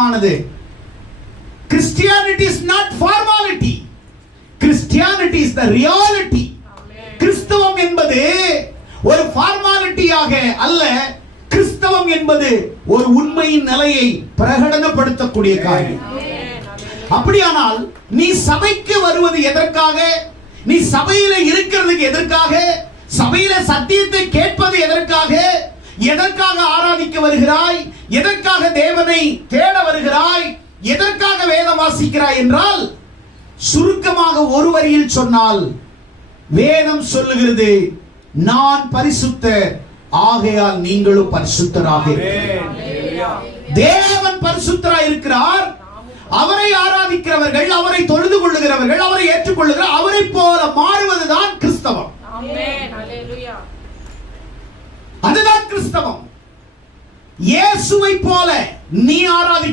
முக்கியமானது. Christianity is not formality. Christianity is the reality. கிறிஸ்தவம் என்பது ஒரு ஃபார்மாலிட்டியாக அல்ல, கிறிஸ்தவம் என்பது ஒரு உண்மையின் நிலையை பிரகடனப்படுத்தக்கூடிய காரியம். அப்படியானால் நீ சபைக்கு வருவது எதற்காக? நீ சபையில இருக்கிறதுக்கு எதற்காக? சபையில சத்தியத்தை கேட்பது எதற்காக? எதற்காக ஆராதிக்க வருகிறாய்? எதற்காக தேவனை தேட வருகிறாய்? எதற்காக வேதம் வாசிக்கிறாய் என்றால், சுருக்கமாக ஒரு வரியில் சொன்னால், வேதம் சொல்லுகிறது, நான் பரிசுத்தர், ஆகையால் நீங்களும் பரிசுத்தராக தேவன் பரிசுத்தராய் இருக்கிறார். அவரை ஆராதிக்கிறவர்கள், அவரை தொழுது கொள்ளுகிறவர்கள், அவரை ஏற்றுக்கொள்ளுகிற அவரை போல மாறுவதுதான் கிறிஸ்தவம். அதுதான் கிறிஸ்தவம். இயேசுவை போல நீ ஆராதி